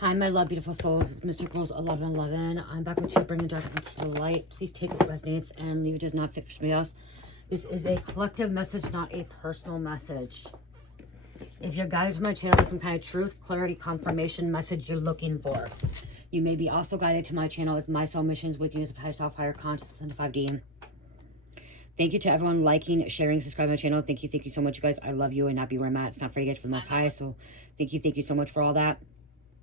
Hi, my love, beautiful souls. It's Mr. Girls 1111. I'm back with you, bringing darkness to the light. Please take what resonates and leave it does not fit for somebody else. This is a collective message, not a personal message. If you're guided to my channel with some kind of truth, clarity, confirmation message you're looking for, you may be also guided to my channel as my soul missions with you as a higher self, higher conscious, 5D. Thank you to everyone liking, sharing, subscribing to my channel. Thank you so much, you guys. I love you and not be where I'm at. It's not for you guys, for the most high. So thank you so much for all that.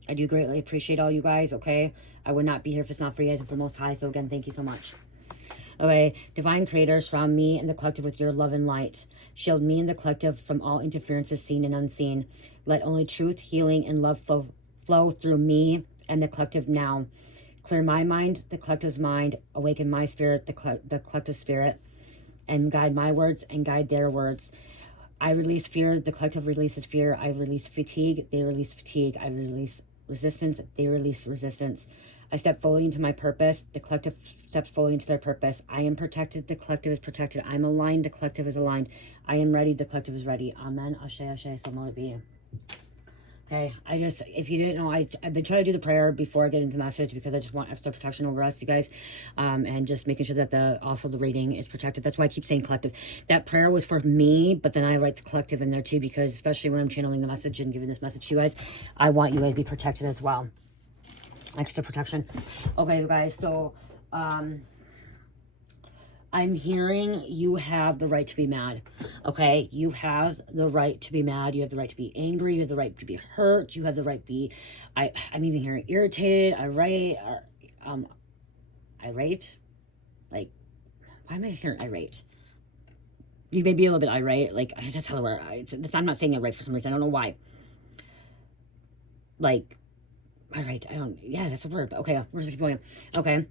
I do greatly appreciate all you guys, okay? I would not be here if it's not for you guys and for the Most High. So again, thank you so much. Okay, Divine Creator, surround me and the collective with your love and light. Shield me and the collective from all interferences seen and unseen. Let only truth, healing, and love flow through me and the collective now. Clear my mind, the collective's mind. Awaken my spirit, the collective spirit. And guide my words and guide their words. I release fear, the collective releases fear. I release fatigue, they release fatigue. I release resistance, they release resistance. I step fully into my purpose, the collective steps fully into their purpose. I am protected, the collective is protected. I'm aligned, the collective is aligned. I am ready, the collective is ready. Amen. Ashe, ashe, so mote it be. Okay, if you didn't know, I've been trying to do the prayer before I get into the message because I just want extra protection over us, you guys, and just making sure that also the reading is protected. That's why I keep saying collective. That prayer was for me, but then I write the collective in there too, because especially when I'm channeling the message and giving this message to you guys, I want you guys to be protected as well. Extra protection. Okay, you guys, so I'm hearing you have the right to be mad, okay? You have the right to be mad. You have the right to be angry. You have the right to be hurt. You have the right to be, I'm even hearing irritated, irate, irate. Like, why am I hearing irate? You may be a little bit irate. Like, that's how the word, I'm not saying irate for some reason. I don't know why. Like, irate, yeah, that's a word. Okay, we're just keep going. Okay.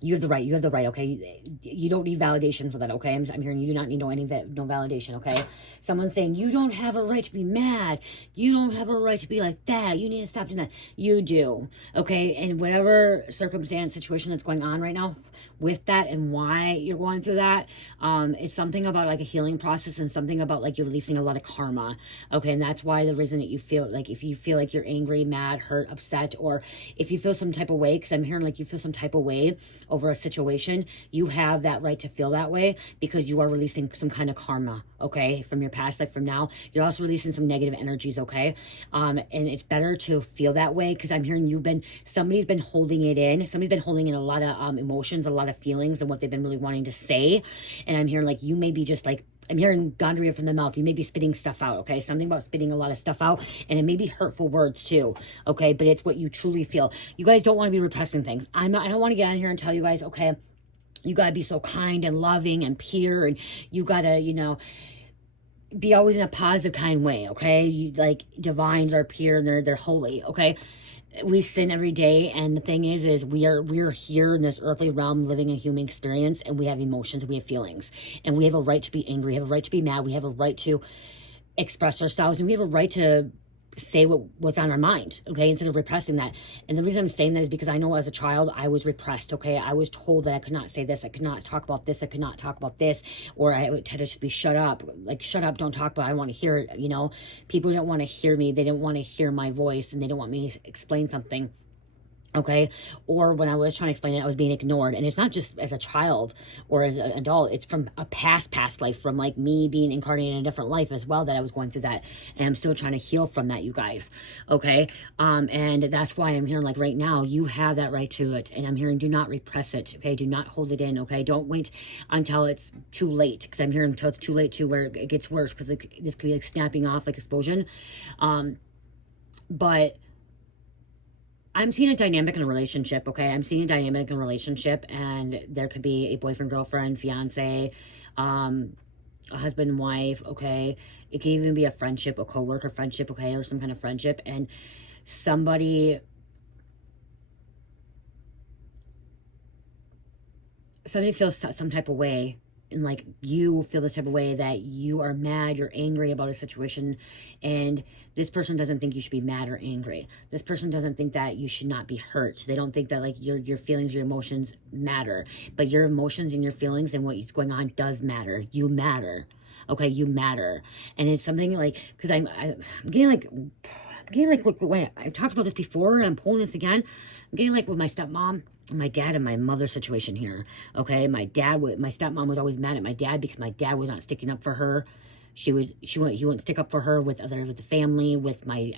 You have the right. You have the right, okay? You don't need validation for that, okay? I'm hearing you do not need no validation, okay? Someone's saying, you don't have a right to be mad. You don't have a right to be like that. You need to stop doing that. You do, okay? And whatever circumstance, situation that's going on right now with that and why you're going through that, it's something about like a healing process and something about like you're releasing a lot of karma, okay? And that's why the reason that you feel like, if you feel like you're angry, mad, hurt, upset, or if you feel some type of way, because I'm hearing like you feel some type of way over a situation, you have that right to feel that way because you are releasing some kind of karma, okay, from your past life. From now, you're also releasing some negative energies, okay? And it's better to feel that way because I'm hearing somebody's been holding it in. Somebody's been holding in a lot of emotions, a lot of feelings and what they've been really wanting to say. And I'm hearing like you may be just like, I'm hearing Gondria from the mouth. You may be spitting stuff out, okay? Something about spitting a lot of stuff out. And it may be hurtful words too, okay? But it's what you truly feel. You guys don't want to be repressing things. I don't want to get on here and tell you guys, okay, you got to be so kind and loving and pure. And you got to, be always in a positive kind way, okay? You, like, divines are pure and they're holy, okay? We sin every day, and the thing is we're here in this earthly realm living a human experience, and we have emotions, we have feelings, and we have a right to be angry, we have a right to be mad, we have a right to express ourselves, and we have a right to say what's on our mind, okay, instead of repressing that. And the reason I'm saying that is because I know as a child I was repressed, okay? I was told that I could not say this, I could not talk about this, I could not talk about this, or I had to just be shut up, like shut up, don't talk about it, I want to hear it, people didn't want to hear me, they didn't want to hear my voice, and they didn't want me to explain something, okay? Or when I was trying to explain it, I was being ignored. And it's not just as a child or as an adult, it's from a past life, from like me being incarnated in a different life as well, that I was going through that, and I'm still trying to heal from that, you guys, okay? And that's why I'm hearing like right now you have that right to it, and I'm hearing do not repress it, okay? Do not hold it in, okay? Don't wait until it's too late, because I'm hearing until it's too late to where it gets worse, because this could be like snapping off, like explosion. But I'm seeing a dynamic in a relationship, okay? I'm seeing a dynamic in a relationship, and there could be a boyfriend, girlfriend, fiance, a husband and wife, okay? It can even be a friendship, a coworker friendship, okay? Or some kind of friendship, and somebody feels some type of way, and like you feel this type of way, that you are mad, you're angry about a situation, and this person doesn't think you should be mad or angry. This person doesn't think that you should not be hurt. They don't think that like your feelings, your emotions matter, but your emotions and your feelings and what's going on does matter. You matter, okay? You matter. And it's something like, because I'm getting like I'm getting like, wait, I talked about this before, I'm pulling this again. I'm getting like with my stepmom, my dad, and my mother situation here. Okay, my stepmom was always mad at my dad because my dad was not sticking up for her. He wouldn't stick up for her with the family, with my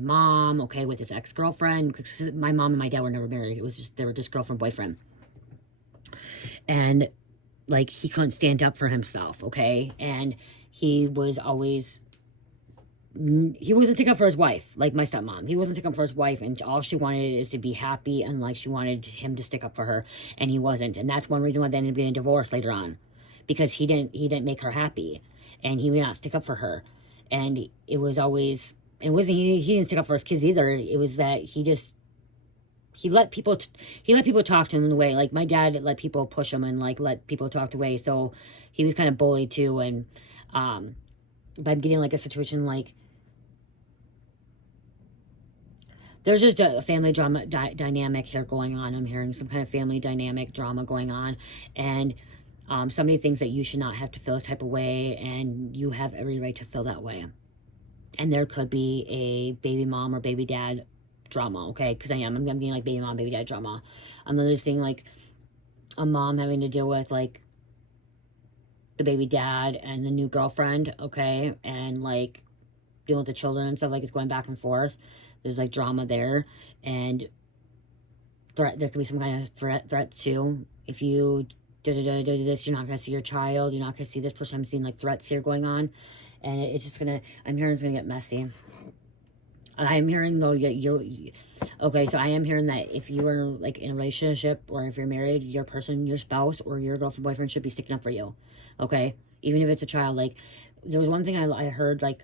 mom, okay, with his ex-girlfriend, because my mom and my dad were never married. It was just, they were just girlfriend, boyfriend. And like, he couldn't stand up for himself, okay? And he was always, he wasn't sticking up for his wife, like my stepmom. He wasn't sticking up for his wife, and all she wanted is to be happy, and like, she wanted him to stick up for her, and he wasn't. And that's one reason why they ended up getting divorced later on, because he didn't make her happy, and he would not stick up for her. And it was always, it wasn't, he didn't stick up for his kids either. It was that he let people talk to him in the way, like my dad let people push him and like let people talk away. So he was kind of bullied too. And but I'm getting like a situation like, there's just a family drama dynamic here going on. I'm hearing some kind of family dynamic drama going on, and somebody thinks that you should not have to feel this type of way, and you have every right to feel that way. And there could be a baby mom or baby dad drama, okay? Because I'm getting like baby mom, baby dad drama. I'm noticing like a mom having to deal with like the baby dad and the new girlfriend, okay? And like dealing with the children and stuff, like it's going back and forth. There's like drama there, and there could be some kind of threat too. If you do this, you're not gonna see your child, you're not gonna see this person. I'm seeing like threats here going on, and it's just gonna, I'm hearing it's gonna get messy. I'm hearing though, okay, so I am hearing that if you are like in a relationship, or if you're married, your person, your spouse or your girlfriend, boyfriend should be sticking up for you, okay? Even if it's a child. Like, there was one thing I heard, like,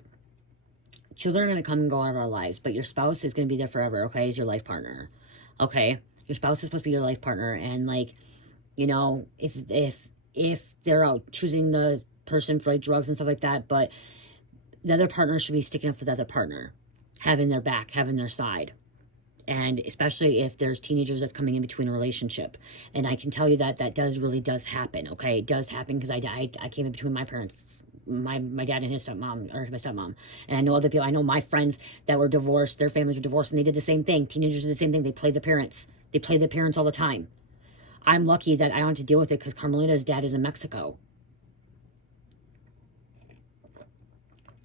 children are going to come and go out of our lives, but your spouse is going to be there forever, okay, as your life partner, okay? Your spouse is supposed to be your life partner, and, like, you know, if they're out choosing the person for, like, drugs and stuff like that, but the other partner should be sticking up for the other partner, having their back, having their side. And especially if there's teenagers that's coming in between a relationship. And I can tell you that really does happen, okay? It does happen, because I came in between my parents, my dad and his stepmom, or my stepmom. And I know other people, I know my friends that were divorced, their families were divorced, and they did the same thing. Teenagers did the same thing. They played the parents. They played the parents all the time. I'm lucky that I don't have to deal with it, because Carmelita's dad is in Mexico.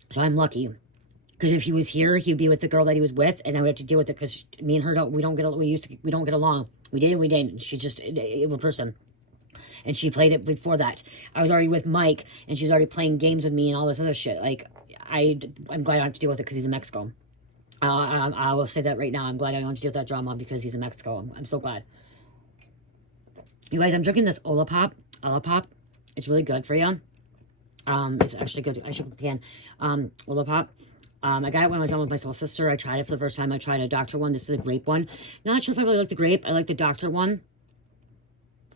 So I'm lucky. Because if he was here, he'd be with the girl that he was with, and I would have to deal with it, because me and her we don't get along. We did and we didn't. She's just an evil person. And she played it before that. I was already with Mike, and she's already playing games with me and all this other shit. Like, I'm glad I don't have to deal with it, because he's in Mexico. I will say that right now. I'm glad I don't have to deal with that drama, because he's in Mexico. I'm so glad. You guys, I'm drinking this Olapop. It's really good for you. It's actually good. I should can. Olapop. I got it when I was on with my soul sister. I tried it for the first time. I tried a doctor one. This is a grape one. Not sure if I really like the grape. I like the doctor one.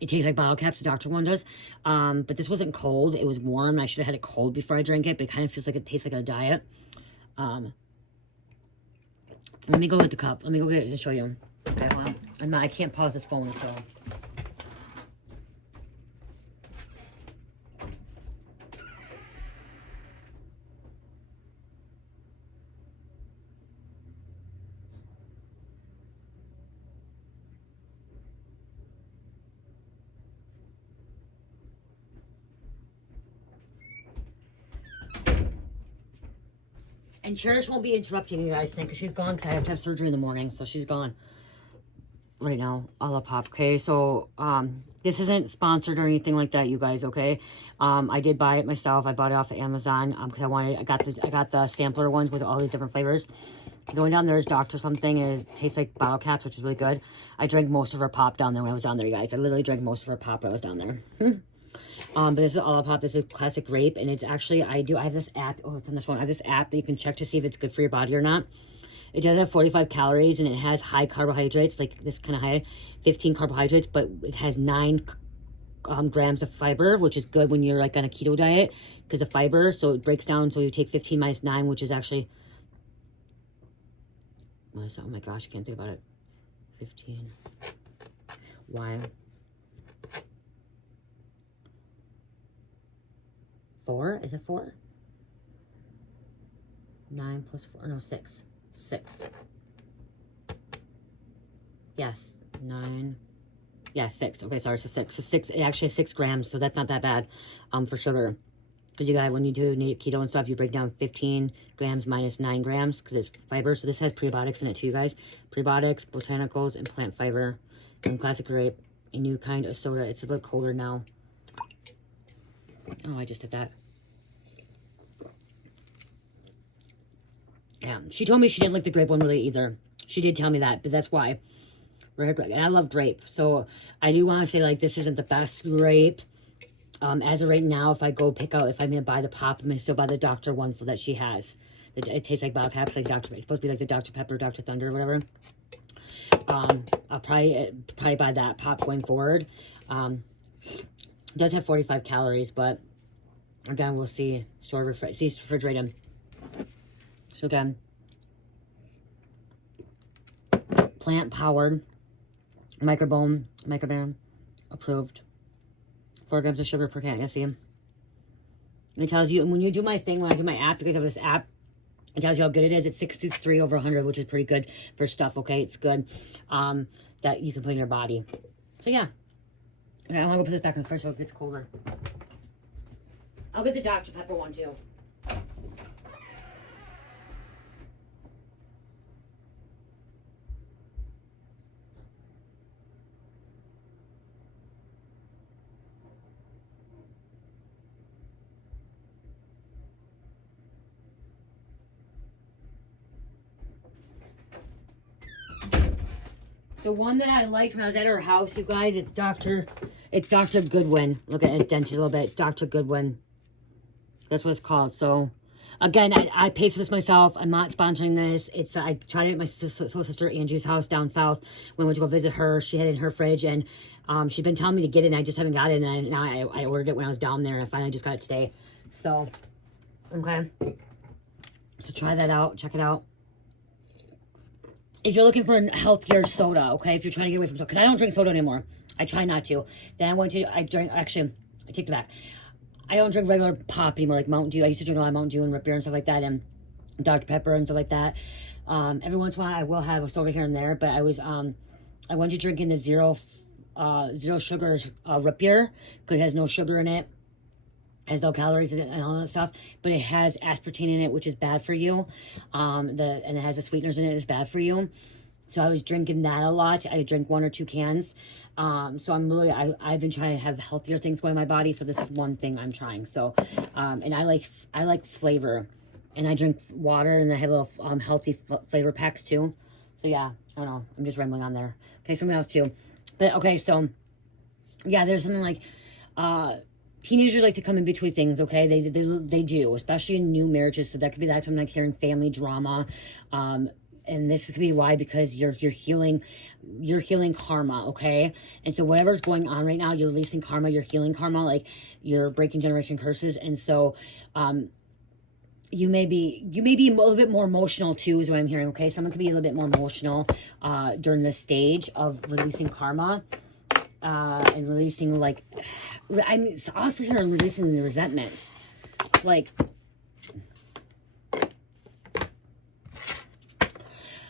It tastes like bottle caps, the doctor one does. But this wasn't cold. It was warm. I should have had it cold before I drank it, but it kind of feels like it tastes like a diet. Let me go get the cup. Let me go get it and show you. Okay, well, I can't pause this phone, so. And Cherish won't be interrupting you guys, because she's gone, because I have to have surgery in the morning, so she's gone right now. Olapop, okay? So, this isn't sponsored or anything like that, you guys, okay? I did buy it myself. I bought it off of Amazon, because I got the sampler ones with all these different flavors. Going down there is Dr. something, and it tastes like bottle caps, which is really good. I drank most of her pop down there when I was down there, you guys. I literally drank most of her pop when I was down there. But this is Olapop. This is classic grape, and it's actually, I have this app. Oh, it's on this phone. I have this app that you can check to see if it's good for your body or not. It does have 45 calories, and it has high carbohydrates, like this kind of high, 15 carbohydrates, but it has 9 grams of fiber, which is good when you're like on a keto diet, because of fiber. So it breaks down. So you take 15 minus 9, which is actually, what is that? Oh my gosh, I can't think about it. 15. Why? 4? Is it 4? 9 plus 4? No, 6. 6. Yes, 9. Yeah, 6. Okay, sorry, so 6. So 6, actually 6 grams, so that's not that bad for sugar. Because you guys, when you do keto and stuff, you break down 15 grams minus 9 grams because it's fiber. So this has prebiotics in it too, you guys. Prebiotics, botanicals, and plant fiber. And classic grape, a new kind of soda. It's a little colder now. Oh, I just did that. Yeah, she told me she didn't like the grape one really either. She did tell me that, but that's why. And I love grape. So I do want to say, like, this isn't the best grape. As of right now, if I go pick out, if I'm going to buy the pop, I'm going to still buy the Dr. one for that she has. It tastes like bottle caps, like Dr. It's supposed to be like the Dr. Pepper, Dr. Thunder, or whatever. I'll probably buy that pop going forward. It does have 45 calories, but again, we'll see. See, refrigerated. So again, plant-powered, microbiome approved. 4 grams of sugar per can. You see? It tells you, and when you do my thing, when I do my app, because of this app, it tells you how good it is. It's 63 over 100, which is pretty good for stuff, okay? It's good that you can put in your body. So, yeah. Okay, I want to go put this back in the fridge so it gets colder. I'll get the Dr. Pepper one, too. The one that I liked when I was at her house, you guys, it's Dr. Goodwin. Look at it, it's dented a little bit. It's Dr. Goodwin. That's what it's called. So, again, I paid for this myself. I'm not sponsoring this. It's I tried it at my soul sister Angie's house down south. When we went to go visit her, she had it in her fridge, and she'd been telling me to get it, and I just haven't got it. And now I ordered it when I was down there, and I finally just got it today. So, okay. So try that out. Check it out. If you're looking for a healthier soda, okay, if you're trying to get away from soda, because I don't drink soda anymore. I try not to. Then I take it back. I don't drink regular pop anymore, like Mountain Dew. I used to drink a lot of Mountain Dew and root beer and stuff like that, and Dr. Pepper and stuff like that. Every once in a while, I will have a soda here and there, but I went to drinking the zero sugars root beer, because it has no sugar in it. Has no calories in it and all that stuff, but it has aspartame in it, which is bad for you. And it has the sweeteners in it, it's bad for you. So I was drinking that a lot. I drink 1 or 2 cans. So I've been trying to have healthier things going in my body. So this is one thing I'm trying. So, and I like flavor, and I drink water, and I have little healthy flavor packs too. So yeah, I don't know. I'm just rambling on there. Okay, something else too. But okay, so yeah, there's something like, teenagers like to come in between things, okay? They do, especially in new marriages. So that's when I'm like hearing family drama. And this could be why, because you're healing karma, okay? And so whatever's going on right now, you're releasing karma, you're healing karma, like you're breaking generation curses. And so you may be a little bit more emotional too, is what I'm hearing, okay? Someone could be a little bit more emotional during this stage of releasing karma. And releasing, like, I'm also hearing releasing the resentment. Like,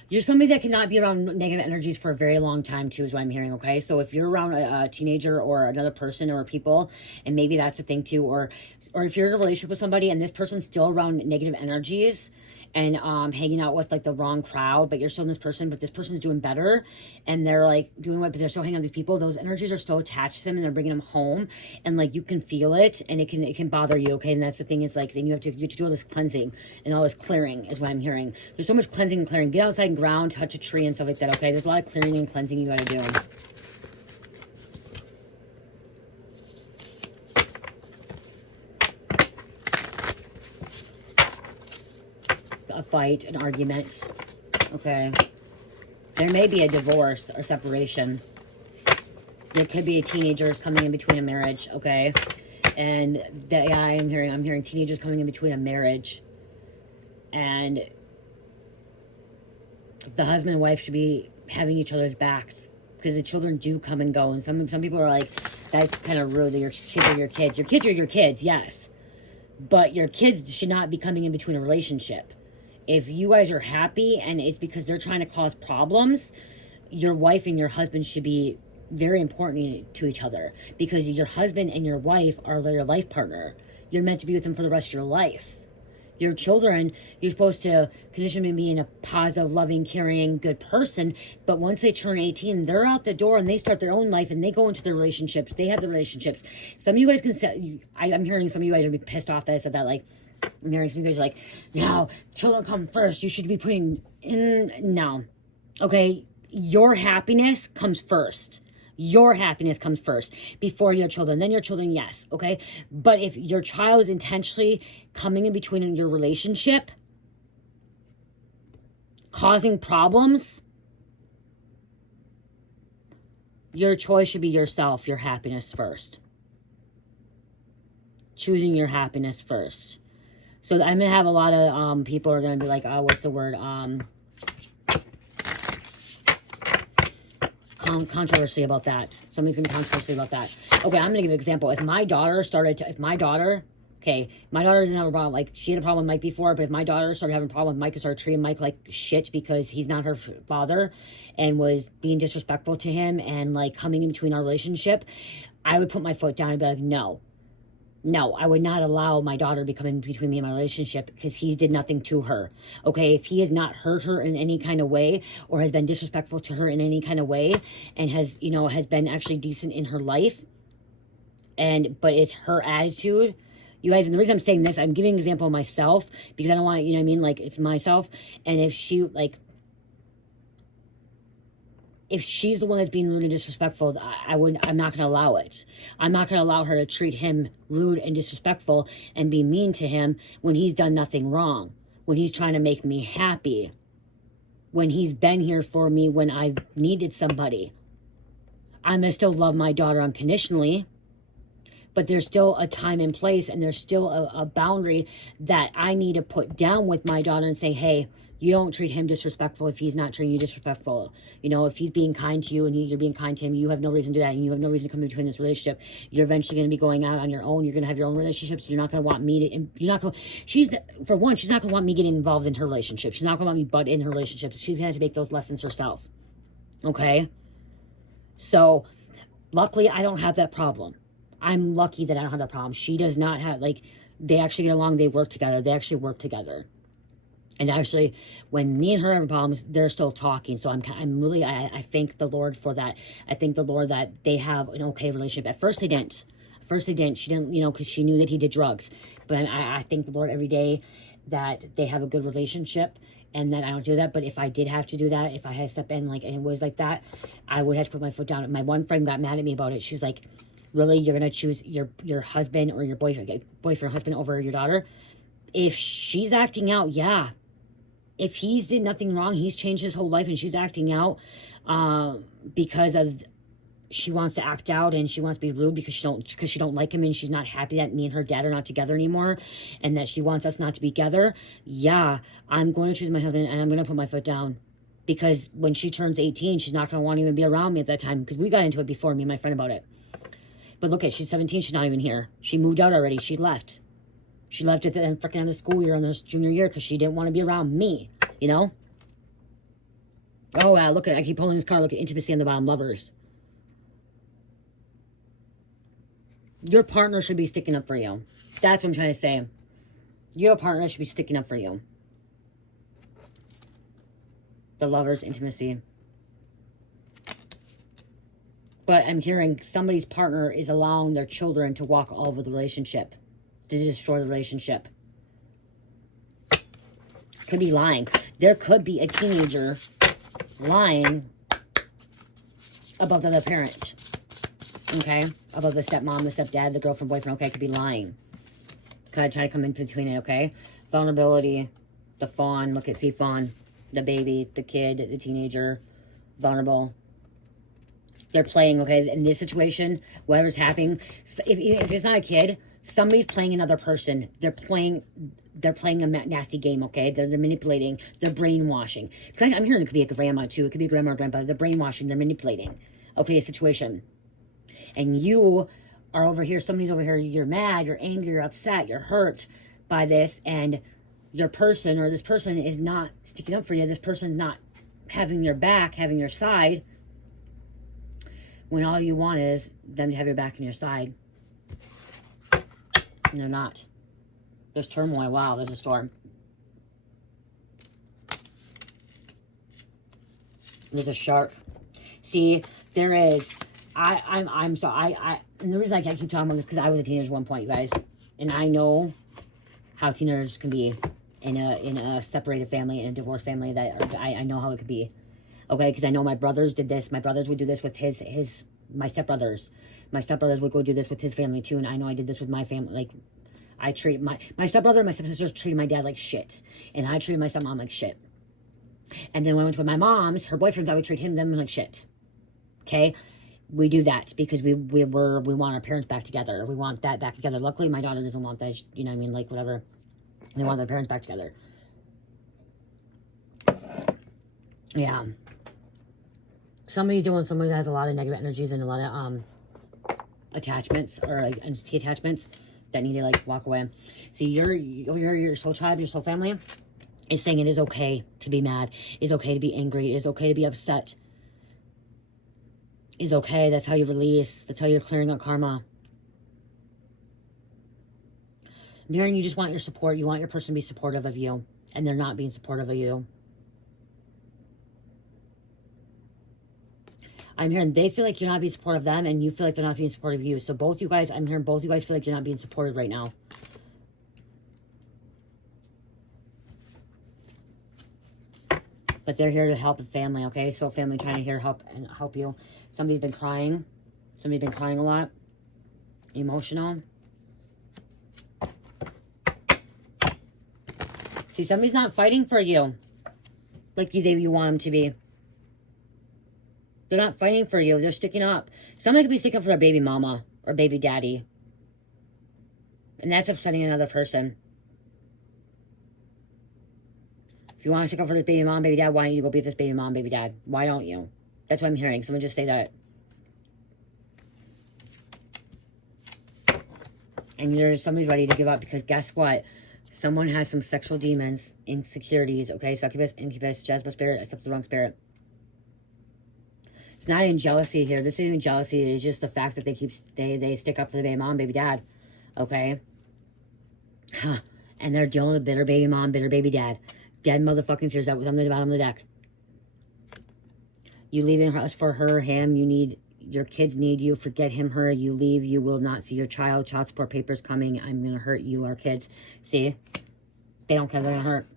you're somebody that cannot be around negative energies for a very long time too, is what I'm hearing, okay? So if you're around a teenager or another person or people, and maybe that's the thing too, or if you're in a relationship with somebody and this person's still around negative energies and hanging out with like the wrong crowd, but you're still in this person, but this person's doing better, and they're like doing what, but they're still hanging out with these people, those energies are still attached to them, and they're bringing them home, and like you can feel it, and it can bother you, okay? And that's the thing, is like, then you have to do all this cleansing and all this clearing, is what I'm hearing. There's so much cleansing and clearing. Get outside and ground, touch a tree and stuff like that, okay? There's a lot of clearing and cleansing you gotta do. A fight, an argument, okay? There may be a divorce or separation. There could be teenagers coming in between a marriage, okay? And that, yeah, I'm hearing teenagers coming in between a marriage, and the husband and wife should be having each other's backs, because the children do come and go, and some people are like, that's kind of rude, that your kids are your kids. Your kids are your kids, yes, but your kids should not be coming in between a relationship. If you guys are happy and it's because they're trying to cause problems, your wife and your husband should be very important to each other, because your husband and your wife are your life partner. You're meant to be with them for the rest of your life. Your children, you're supposed to condition them being a positive, loving, caring, good person. But once they turn 18, they're out the door and they start their own life and they go into their relationships. They have the relationships. Some of you guys can say, I'm hearing some of you guys are be pissed off that I said that. Like, I'm hearing some of you guys are like, no, children come first. You should be putting in, no. Okay, your happiness comes first. Your happiness comes first before your children. Then your children, yes, okay? But if your child is intentionally coming in between in your relationship, causing problems, your choice should be yourself, your happiness first. Choosing your happiness first. So I'm going to have a lot of people are going to be like, oh, what's the word? Controversy about that. Somebody's gonna be controversy about that. Okay, I'm gonna give an example. If my daughter my daughter doesn't have a problem. Like, she had a problem with Mike before, but if my daughter started having a problem with Mike and started treating Mike like shit because he's not her father and was being disrespectful to him and like coming in between our relationship, I would put my foot down and be like, no, I would not allow my daughter to be coming between me and my relationship, because he did nothing to her. Okay, if he has not hurt her in any kind of way or has been disrespectful to her in any kind of way and has been actually decent in her life, but it's her attitude, you guys, and the reason I'm saying this, I'm giving an example of myself because I don't want, you know what I mean? Like, it's myself. And if she's the one that's being rude and disrespectful, I'm not going to allow it. I'm not going to allow her to treat him rude and disrespectful and be mean to him when he's done nothing wrong, when he's trying to make me happy, when he's been here for me when I've needed somebody. I'm going to still love my daughter unconditionally, but there's still a time and place, and there's still a boundary that I need to put down with my daughter and say, hey, you don't treat him disrespectful if he's not treating you disrespectful. You know, if he's being kind to you and you're being kind to him, you have no reason to do that, and you have no reason to come between this relationship. You're eventually going to be going out on your own. You're going to have your own relationships. You're not going to want me to, you're not going to, she's not going to want me getting involved in her relationship. She's not going to want me butt in her relationships. She's going to have to make those lessons herself. Okay? So, luckily, I don't have that problem. I'm lucky that I don't have that problem. She does not have, like, they actually get along. They work together. They actually work together. And actually, when me and her have problems, they're still talking. So I'm really, I thank the Lord for that. I thank the Lord that they have an okay relationship. At first they didn't. She didn't, you know, because she knew that he did drugs. But I thank the Lord every day that they have a good relationship and that I don't do that. But if I did have to do that, if I had to step in, like, and it was like that, I would have to put my foot down. My one friend got mad at me about it. She's like, really, you're going to choose your husband or your boyfriend, husband over your daughter? If she's acting out, yeah. If he's did nothing wrong, he's changed his whole life, and she's acting out because of, she wants to act out and she wants to be rude because she don't like him, and she's not happy that me and her dad are not together anymore, and that she wants us not to be together. Yeah, I'm going to choose my husband, and I'm going to put my foot down, because when she turns 18, she's not going to want to even be around me at that time, because we got into it before, me and my friend, about it. But look, she's 17, she's not even here. She moved out already. She left. She left at the freaking end of school year on this junior year because she didn't want to be around me, you know? Oh, wow, look at, I keep pulling this card. Look at intimacy on the bottom, lovers. Your partner should be sticking up for you. That's what I'm trying to say. Your partner should be sticking up for you. The lovers, intimacy. But I'm hearing somebody's partner is allowing their children to walk all over the relationship, to destroy the relationship. Could be lying. There could be a teenager lying above the other parent. Okay? Above the stepmom, the stepdad, the girlfriend, boyfriend. Okay, could be lying. Could I try to come in between it, okay? Vulnerability. The fawn. Look at, see fawn. The baby, the kid, the teenager. Vulnerable. They're playing, okay? In this situation, whatever's happening, if it's not a kid, somebody's playing another person. They're playing a nasty game, okay? They're manipulating. They're brainwashing. Because I'm hearing it could be a grandma, too. It could be a grandma or grandpa. They're brainwashing. They're manipulating, okay, a situation. And you are over here. Somebody's over here. You're mad. You're angry. You're upset. You're hurt by this. And your person or this person is not sticking up for you. This person's not having your back, having your side, when all you want is them to have your back and your side. And they're not. There's turmoil. Wow, there's a storm. There's a shark. See, there is. I'm sorry. And the reason I can't keep talking about this because I was a teenager at one point, you guys, and I know how teenagers can be in a separated family, in a divorced family. That I know how it could be. Okay, because I know my brothers did this. My brothers would do this with my stepbrothers. My stepbrothers would go do this with his family too, and I know I did this with my family. Like, I treated my stepbrother and my stepsisters treated my dad like shit, and I treated my stepmom like shit. And then when I went with my mom's, her boyfriends, I would treat them like shit. Okay, we do that because we want our parents back together. We want that back together. Luckily, my daughter doesn't want that. You know what I mean? Like, whatever. They want their parents back together. Yeah. Somebody that has a lot of negative energies and a lot of attachments or like entity attachments that need to like walk away. See, your soul tribe, your soul family is saying it is okay to be mad. It's okay to be angry. It's okay to be upset. It's okay. That's how you release. That's how you're clearing out karma. I'm hearing you just want your support. You want your person to be supportive of you, and they're not being supportive of you. I'm hearing they feel like you're not being supportive of them, and you feel like they're not being supportive of you. So both you guys, I'm hearing both you guys feel like you're not being supported right now. But they're here to help the family, okay? So family trying to help you. Somebody's been crying. Somebody's been crying a lot. Emotional. See, somebody's not fighting for you like you want them to be. They're not fighting for you. They're sticking up. Somebody could be sticking up for their baby mama or baby daddy. And that's upsetting another person. If you want to stick up for this baby mom, baby dad, why don't you go be with this baby mom, baby dad? Why don't you? That's what I'm hearing. Someone just say that. And somebody's ready to give up because guess what? Someone has some sexual demons, insecurities, okay? Succubus, incubus, Jezebel spirit, except the wrong spirit. It's not even jealousy here. This isn't even jealousy. It's just the fact that they stick up for the baby mom, baby dad. Okay? Huh. And they're dealing with bitter baby mom, bitter baby dad. Dead motherfucking serious. That was on the bottom of the deck. You leaving us for her, him. Your kids need you. Forget him, her. You leave. You will not see your child. Child support papers coming. I'm going to hurt you, our kids. See? They don't care. They're going to hurt.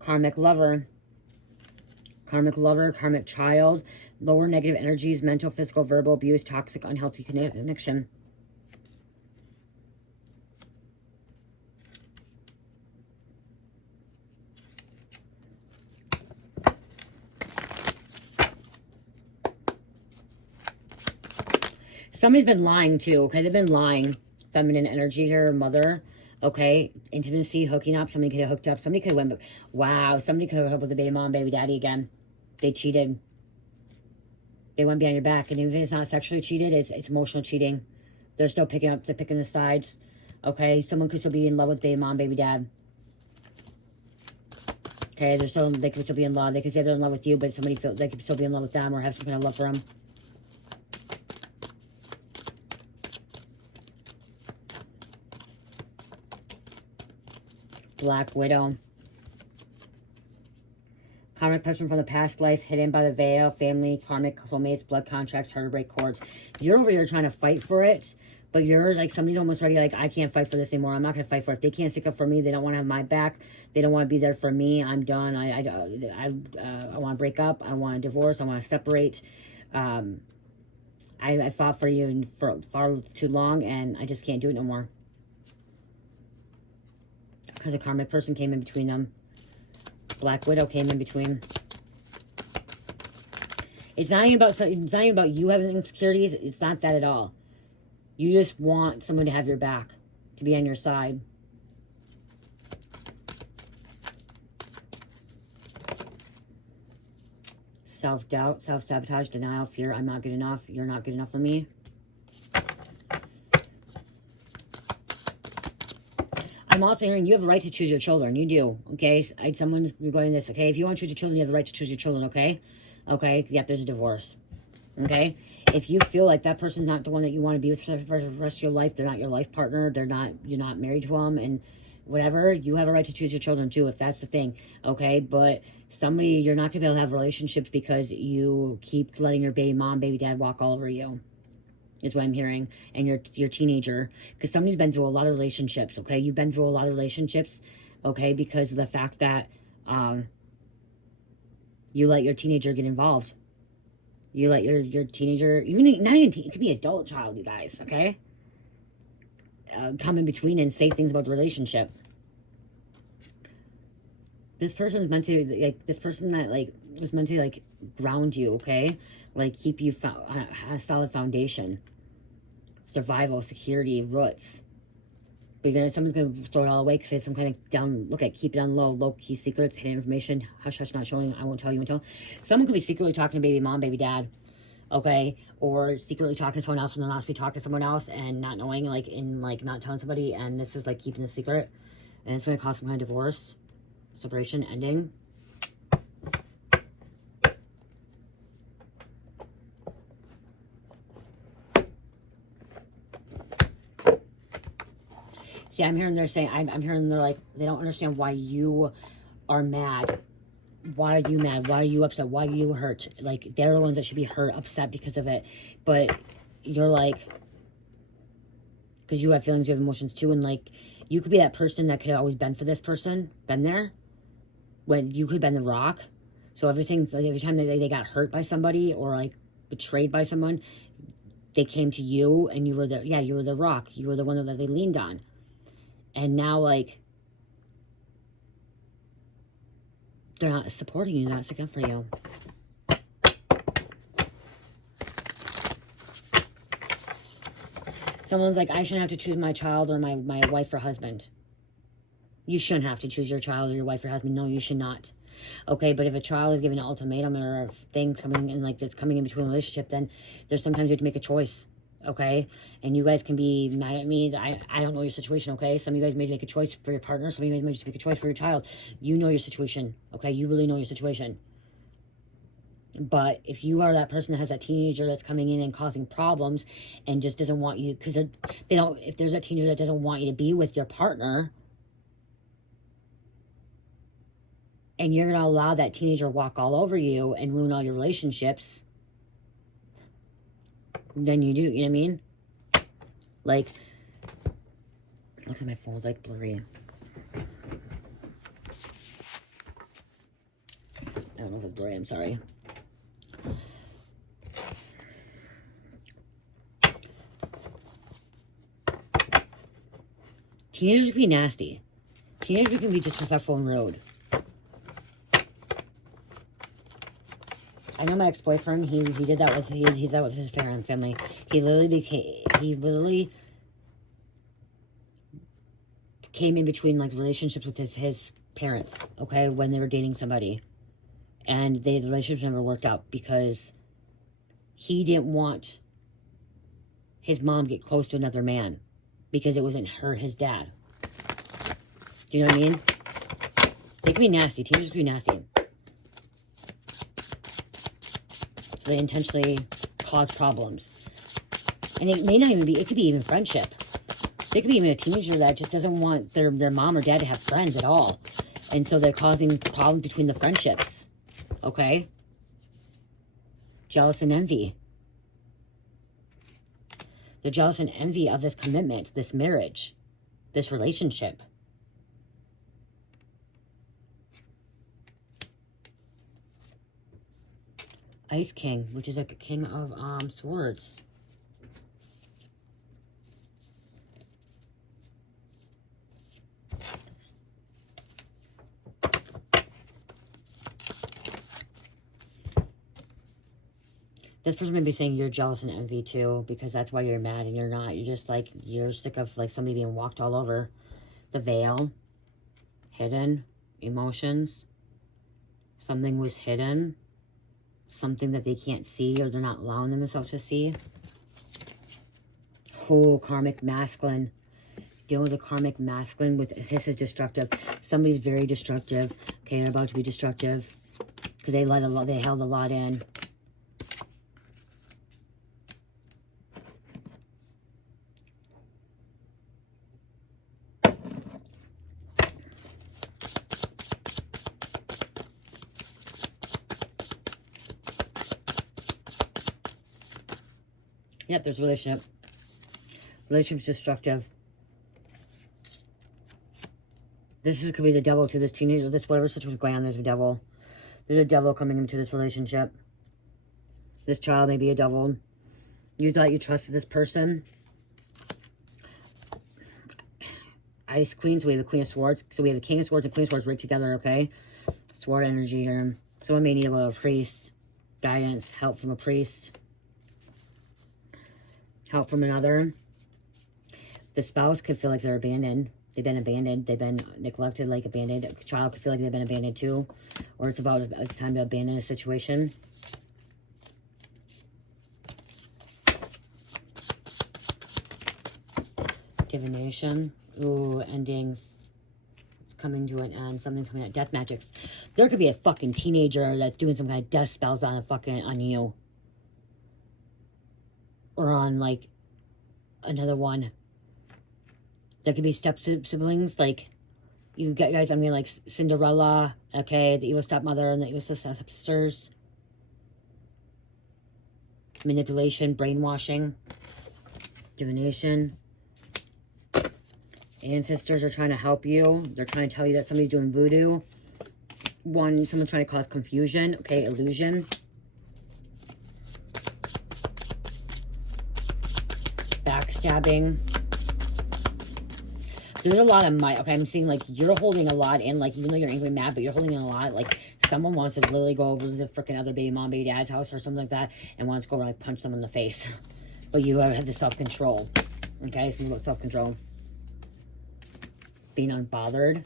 Karmic lover, karmic child, lower negative energies, mental, physical, verbal abuse, toxic, unhealthy connection. Somebody's been lying too, okay? They've been lying. Feminine energy here, mother. Okay, intimacy, hooking up. Somebody could have hooked up. Somebody could have went. Wow, somebody could have hooked up with the baby mom, baby daddy again. They cheated. They went behind your back, and even if it's not sexually cheated, it's emotional cheating. They're still picking the sides. Okay, someone could still be in love with baby mom, baby dad. Okay, they could still be in love. They could say they're in love with you, but somebody they could still be in love with them or have some kind of love for them. Black Widow. Karmic person from the past life, hidden by the veil, family, karmic, soulmates, blood contracts, heartbreak cords. You're over here trying to fight for it, but you're like, somebody's almost ready, like, I can't fight for this anymore. I'm not going to fight for it. If they can't stick up for me, they don't want to have my back. They don't want to be there for me. I'm done. I want to break up. I want a divorce. I want to separate. I fought for you for far too long, and I just can't do it no more. Because a karmic person came in between them. Black Widow came in between. It's not even about you having insecurities. It's not that at all. You just want someone to have your back, to be on your side. self-doubt, self-sabotage, denial, fear. I'm not good enough. You're not good enough for me. I'm also hearing you have the right to choose your children. You do, okay? Someone's going this, okay? If you want to choose your children, you have the right to choose your children, okay? Okay? Yep, there's a divorce, okay? If you feel like that person's not the one that you want to be with for the rest of your life, they're not your life partner, you're not married to them, and whatever, you have a right to choose your children too, if that's the thing, okay? But you're not going to be able to have relationships because you keep letting your baby mom, baby dad walk all over you. Is what I'm hearing. And your teenager, because somebody's been through a lot of relationships, okay? You've been through a lot of relationships, okay, because of the fact that you let your teenager get involved. You let your teenager, not even teen, it could be adult child, you guys, okay, come in between and say things about the relationship. This person's meant to, like, this person that, like, was meant to, like, ground you, okay? Like, keep you on a solid foundation. Survival, security, roots. But then someone's going to throw it all away because it's some kind of keep it on low-key secrets, hidden information, hush, hush, not showing, I won't tell you until. Someone could be secretly talking to baby mom, baby dad, okay? Or secretly talking to someone else when they're not supposed to be talking to someone else and not knowing, not telling somebody, and this is, like, keeping a secret. And it's going to cause some kind of divorce, separation, ending. See, I'm hearing they're saying, I'm hearing they're like, they don't understand why you are mad. Why are you mad? Why are you upset? Why are you hurt? Like, they're the ones that should be hurt, upset because of it. But you're like, because you have feelings, you have emotions too. And like, you could be that person that could have always been for this person, been there. When you could have been the rock. So every time they got hurt by somebody or like betrayed by someone, they came to you and you were you were the rock. You were the one that they leaned on. And now, like, they're not supporting you, not sticking up for you. Someone's like, I shouldn't have to choose my child or my wife or husband. You shouldn't have to choose your child or your wife or husband. No, you should not. Okay, but if a child is given an ultimatum or things coming in, like, that's coming in between a relationship, then there's sometimes you have to make a choice. Okay, and you guys can be mad at me. I don't know your situation. Okay, some of you guys may make a choice for your partner. Some of you guys may make a choice for your child. You know your situation. Okay, you really know your situation. But if you are that person that has that teenager that's coming in and causing problems and just doesn't want you, because they don't, if there's a teenager that doesn't want you to be with your partner, and you're going to allow that teenager walk all over you and ruin all your relationships, then you do, you know what I mean? Like, looks like my phone's like blurry. I don't know if it's blurry, I'm sorry. Teenagers can be nasty. Teenagers can be disrespectful and rude. I know my ex-boyfriend, he did that with, he did that with his family. He literally came in between, like, relationships with his parents, okay, when they were dating somebody. And the relationships never worked out because he didn't want his mom to get close to another man because it wasn't his dad. Do you know what I mean? They can be nasty. Teenagers can be nasty. So they intentionally cause problems. And it may not even be, it could be even friendship. It could be even a teenager that just doesn't want their mom or dad to have friends at all. And so they're causing problems between the friendships. Okay? Jealous and envy. They're jealous and envy of this commitment, this marriage, this relationship. Ice King, which is like a king of swords. This person may be saying you're jealous and envy too, because that's why you're mad and you're not. You're just like, you're sick of like somebody being walked all over. The veil. Hidden. Emotions. Something was hidden. something that they can't see or they're not allowing themselves to see. Oh, karmic masculine. Deal with a karmic masculine with, this is destructive. Somebody's very destructive. Okay, they're about to be destructive because they held a lot in. Yep, there's a relationship. Relationship's destructive. Could be the devil to this teenager. This whatever situation going on, there's a devil. There's a devil coming into this relationship. This child may be a devil. You thought you trusted this person. Ice Queen, so we have the Queen of Swords. So we have the King of Swords and Queen of Swords right together, okay? Sword energy here. Someone may need a little priest. Guidance, help from a priest. Help from another. The spouse could feel like they're abandoned. They've been abandoned. They've been neglected, like abandoned. A child could feel like they've been abandoned too. Or it's time to abandon a situation. Divination. Ooh, endings. It's coming to an end. Something's coming out. Death magics. There could be a fucking teenager that's doing some kind of death spells on on you. Or on like another one. There could be step siblings, like you guys. I mean, like Cinderella. Okay, the evil stepmother and the evil stepsisters. Manipulation, brainwashing, divination. Ancestors are trying to help you. They're trying to tell you that somebody's doing voodoo. Someone's trying to cause confusion. Okay, illusion. Backstabbing. There's a lot of might. Okay, I'm seeing like you're holding a lot in, like even though you're angry, mad, but you're holding in a lot. Like someone wants to literally go over to the freaking other baby mom, baby dad's house or something like that and wants to go and like punch them in the face. But you have the self-control. Okay, something about self-control. Being unbothered.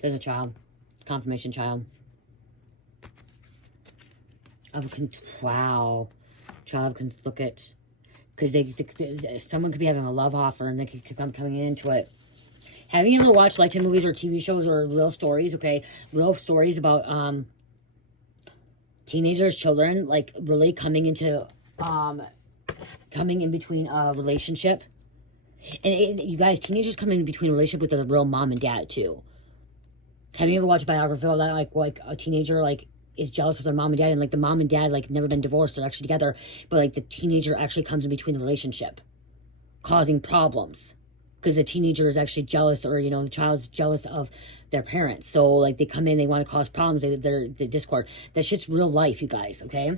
There's a child. Confirmation child. Wow. Child can look at, because someone could be having a love offer and they could come coming into it. Have you ever watched Lifetime movies or TV shows or real stories? Okay, real stories about teenagers, children, like really coming in between a relationship. And you guys, teenagers come in between a relationship with a real mom and dad too. Have you ever watched a biography of that, like a teenager like is jealous of their mom and dad, and like the mom and dad like never been divorced, they're actually together, but like the teenager actually comes in between the relationship, causing problems because the teenager is actually jealous, or the child's jealous of their parents. So like they come in, they want to cause problems, they're discord. That shit's real life, you guys. Okay,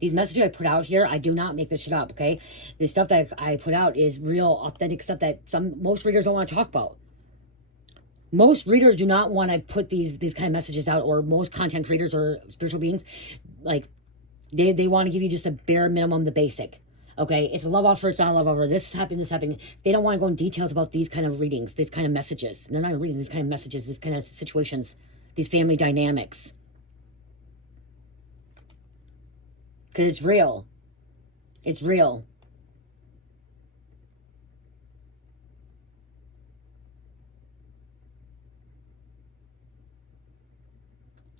these messages I put out here, I do not make this shit up. Okay, the stuff that I put out is real, authentic stuff that most readers don't want to talk about. Most readers do not want to put these kind of messages out, or most content creators or spiritual beings, like, they want to give you just a bare minimum, the basic. Okay, it's a love offer, it's not a love offer, this happened, this happened. They don't want to go in details about these kind of readings, these kind of messages. They're not readings, these kind of messages, these kind of situations, these family dynamics. Because it's real. It's real.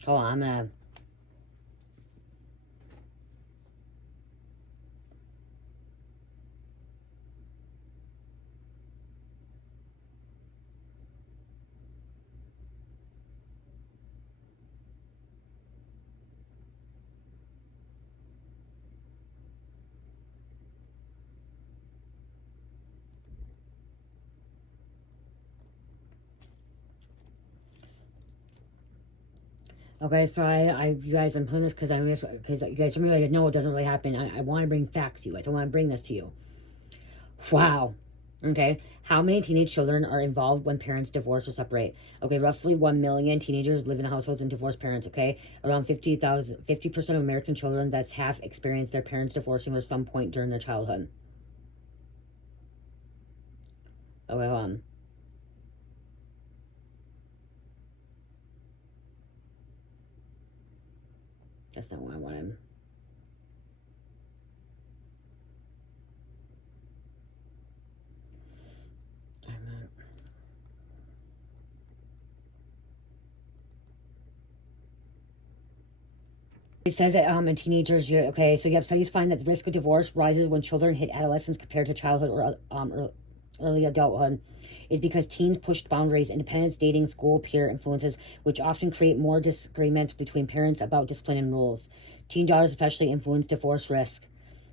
Oh, I'm a... Okay, so you guys, I'm putting this because you guys are really like, no, it doesn't really happen. I want to bring facts to you guys. I want to bring this to you. Wow. Okay, how many teenage children are involved when parents divorce or separate? Okay, roughly 1 million teenagers live in households and divorced parents. Okay, around 50% of American children, that's half, experienced their parents divorcing at some point during their childhood. Okay, hold on. That's not what I wanted. It says that in teenagers, okay, so yep, studies find that the risk of divorce rises when children hit adolescence compared to childhood or early adulthood. Is because teens push boundaries, independence, dating, school, peer influences, which often create more disagreements between parents about discipline and rules. Teen daughters especially influence divorce risk.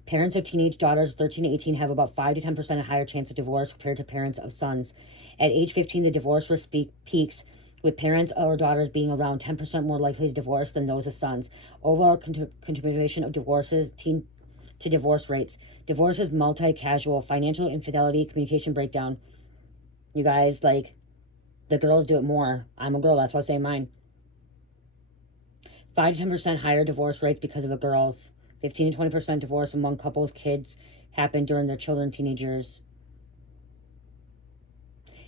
Parents of teenage daughters 13 to 18 have about 5 to 10% higher chance of divorce compared to parents of sons. At age 15, the divorce risk peaks, with parents or daughters being around 10% more likely to divorce than those of sons. Overall contribution of divorces to divorce rates. Divorce is multi-casual, financial infidelity, communication breakdown. You guys, like, the girls do it more. I'm a girl, that's why I say mine. 5 to 10% higher divorce rates because of the girls. 15 to 20% divorce among couples, kids happen during their children, teenagers.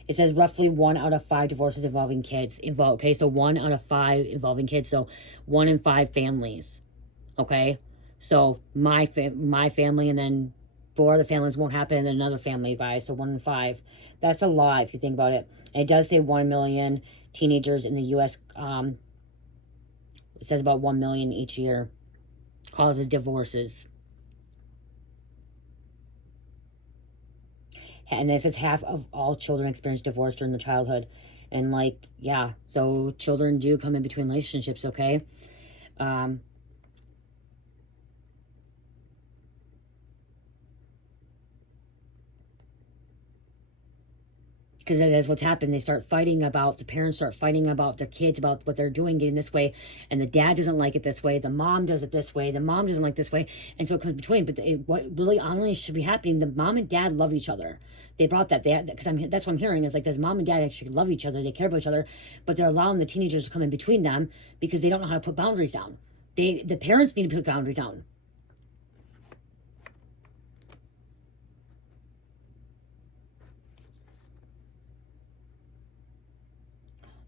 It says roughly 1 out of 5 divorces involving kids. Okay, so 1 out of 5 involving kids. So 1 in 5 families. Okay, so my family, and then 4 other families won't happen, and then another family, you guys. So 1 in 5. That's a lot if you think about it. And it does say 1 million teenagers in the U.S. It says about 1 million each year causes divorces. And this is half of all children experience divorce during their childhood. And like, yeah, so children do come in between relationships, okay? Because that is what's happened. The parents start fighting about their kids, about what they're doing, getting this way, and the dad doesn't like it this way, the mom does it this way, the mom doesn't like this way, and so it comes between. But what really honestly should be happening, the mom and dad love each other. They brought that, because that's what I'm hearing, is like, does mom and dad actually love each other, they care about each other, but they're allowing the teenagers to come in between them because they don't know how to put boundaries down. The parents need to put boundaries down.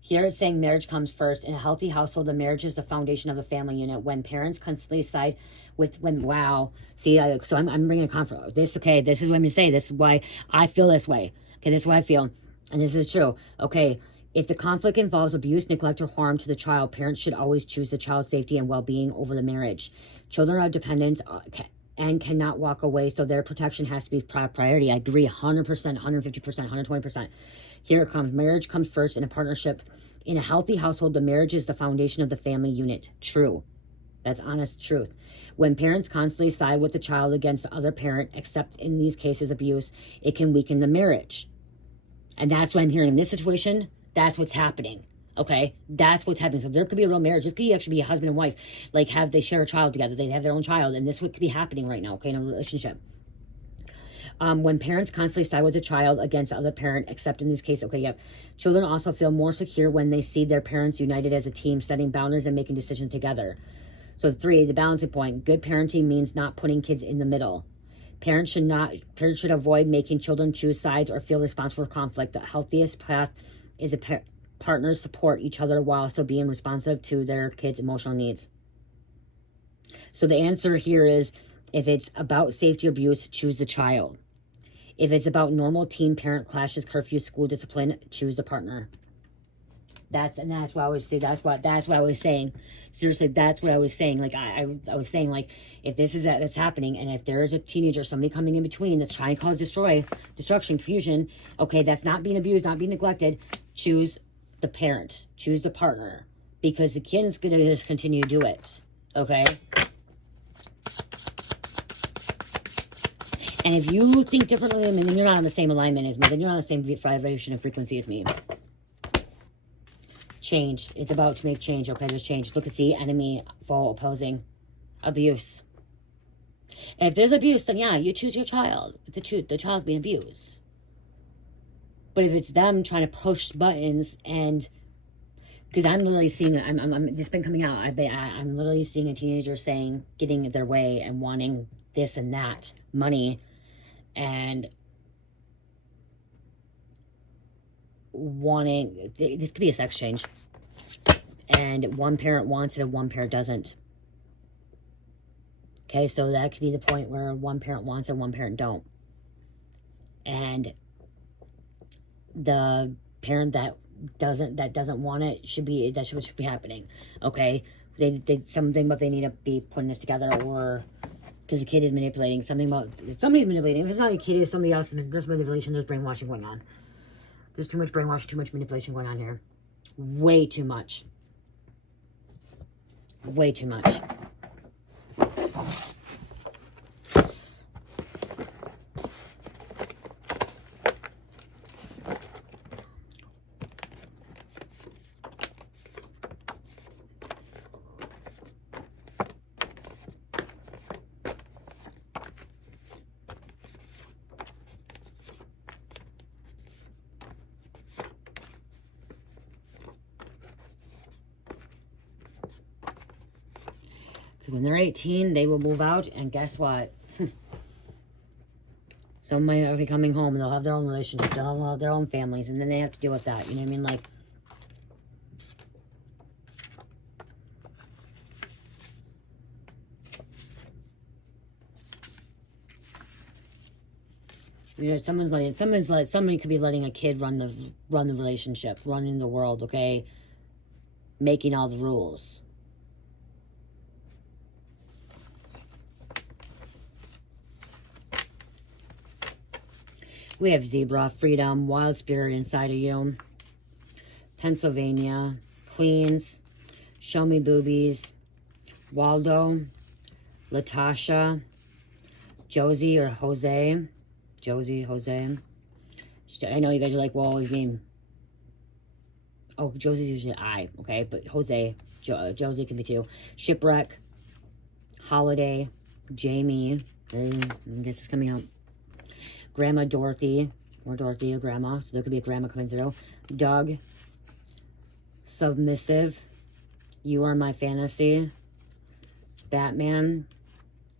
Here it's saying marriage comes first. In a healthy household, the marriage is the foundation of the family unit. When parents constantly side wow. See, so I'm bringing a conflict. This is what I'm going to say. This is why I feel this way. Okay, this is what I feel. And this is true. Okay, if the conflict involves abuse, neglect, or harm to the child, parents should always choose the child's safety and well-being over the marriage. Children are dependent and cannot walk away, so their protection has to be priority. I agree 100%, 150%, 120%. Here it comes. Marriage comes first in a partnership. In a healthy household, the marriage is the foundation of the family unit. True. That's honest truth. When parents constantly side with the child against the other parent, except in these cases abuse, it can weaken the marriage. And that's what I'm hearing. In this situation, that's what's happening. Okay? That's what's happening. So there could be a real marriage. This could actually be a husband and wife. Like, they share a child together. They have their own child. And this could be happening right now, okay, in a relationship. When parents constantly side with the child against the other parent, except in this case, okay, yep. Children also feel more secure when they see their parents united as a team, setting boundaries and making decisions together. So 3, the balancing point. Good parenting means not putting kids in the middle. Parents should avoid making children choose sides or feel responsible for conflict. The healthiest path is partners support each other while also being responsive to their kids' emotional needs. So the answer here is, if it's about safety or abuse, choose the child. If it's about normal teen parent clashes, curfew, school discipline, choose the partner. That's what I always say. That's what I was saying. Seriously, that's what I was saying. Like, I was saying, like, if this is that's happening, and if there is a teenager, somebody coming in between that's trying to cause destruction, confusion, okay, that's not being abused, not being neglected, choose the parent, choose the partner, because the kid's gonna just continue to do it. Okay. And if you think differently, then you're not on the same alignment as me. Then you're on the same vibration and frequency as me. Change. It's about to make change. Okay, there's change. Look and see. Enemy, foe, opposing, abuse. And if there's abuse, then yeah, you choose your child. The child's being abused. But if it's them trying to push buttons, and because I'm literally seeing it, I'm just been coming out. I'm literally seeing a teenager getting their way and wanting this and that, money, and this could be a sex change, and one parent wants it and one parent doesn't. Okay, so that could be the point where one parent wants and one parent don't. And the parent that doesn't want it should be, that's what should be happening. Okay, they something about they need to be putting this together, or because the kid is manipulating, somebody's manipulating. If it's not a kid, it's somebody else. There's manipulation, there's brainwashing going on. There's too much brainwashing, too much manipulation going on here. Way too much. Way too much. When they're 18, they will move out, and guess what? Some might be coming home, and they'll have their own relationship, they'll have their own families, and then they have to deal with that. You know what I mean? Like, you know, somebody could be letting a kid run the relationship, running the world, okay? Making all the rules. We have Zebra, Freedom, Wild Spirit inside of you. Pennsylvania, Queens, Show Me Boobies, Waldo, Latasha, Josie or Jose. Josie, Jose. I know you guys are like, well, you mean... Oh, Josie's usually I, okay? But Jose, Josie can be too. Shipwreck, Holiday, Jamie. I guess it's coming out. Grandma Dorothy, or Dorothy or Grandma, so there could be a grandma coming through. Doug, Submissive, You Are My Fantasy, Batman,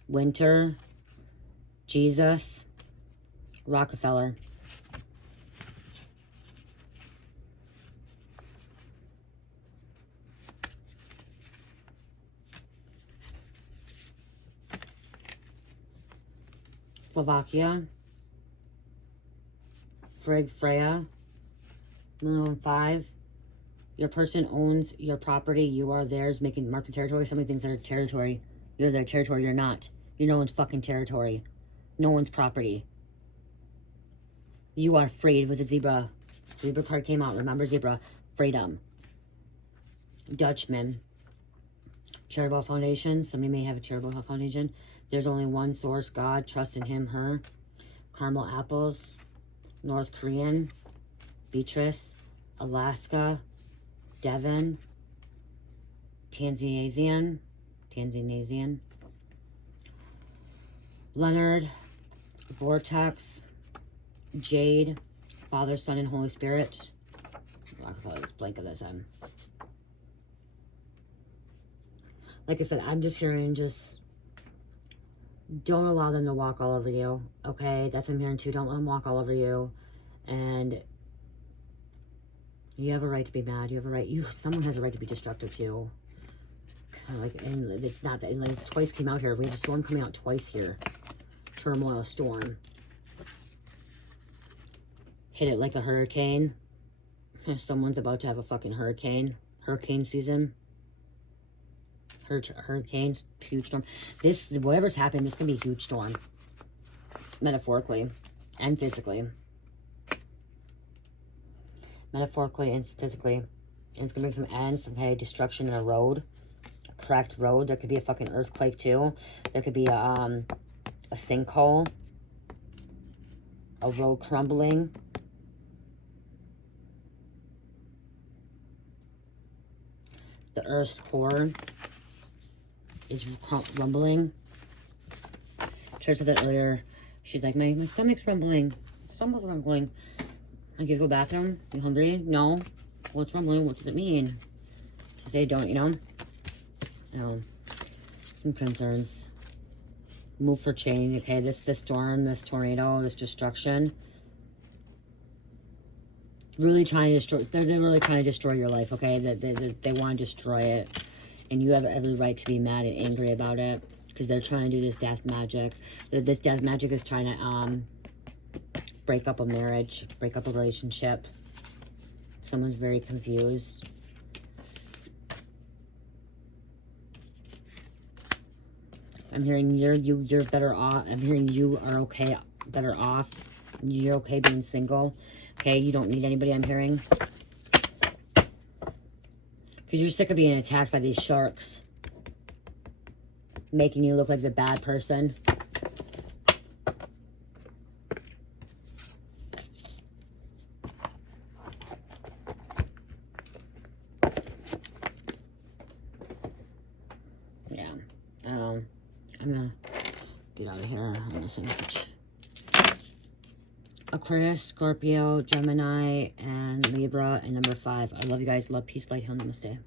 Winter, Jesus, Rockefeller. Slovakia, Frig Freya, Moon 5. Your person owns your property. You are theirs, making market territory. Somebody thinks they're territory. You're their territory. You're not. You're no one's fucking territory. No one's property. You are freed with the zebra. Zebra card came out. Remember zebra. Freedom. Dutchman. Charitable foundation. Somebody may have a charitable foundation. There's only one source. God. Trust in him, her. Caramel apples. North Korean, Beatrice, Alaska, Devon, Tanzanian, Leonard, Vortex, Jade, Father, Son, and Holy Spirit. Rockefeller's blank of this time. Like I said, I'm just hearing don't allow them to walk all over you, okay? That's what I'm hearing too. Don't let them walk all over you. And you have a right to be mad. You have a right. Someone has a right to be destructive too. Kind of like, and it's not that. Like twice came out here. We have a storm coming out twice here. Turmoil storm. Hit it like a hurricane. Someone's about to have a fucking hurricane. Hurricane season. Hurricanes, huge storm. Whatever's happening, this can be a huge storm. Metaphorically and physically. Metaphorically and physically. And it's going to bring some ends, some kind of destruction in a road. A cracked road. There could be a fucking earthquake too. There could be a sinkhole. A road crumbling. The earth's core is rumbling. Trish said that earlier. She's like, my stomach's rumbling. Stomach's rumbling. I get to go to the bathroom. You hungry? No. What's rumbling? What does it mean? To say don't, you know? Some concerns. Move for change. Okay, this storm, this tornado, this destruction. Really trying to destroy. They're really trying to destroy your life. Okay, they want to destroy it. And you have every right to be mad and angry about it. because they're trying to do this death magic. This death magic is trying to break up a marriage, break up a relationship. Someone's very confused. I'm hearing you're better off. I'm hearing you are okay, better off. You're okay being single. Okay, you don't need anybody, I'm hearing. Because you're sick of being attacked by these sharks. Making you look like the bad person. Yeah. I'm gonna get out of here on this message. Aquarius, Scorpio, Gemini, and Libra, and number 5. I love you guys. Love, peace, light, heal, namaste.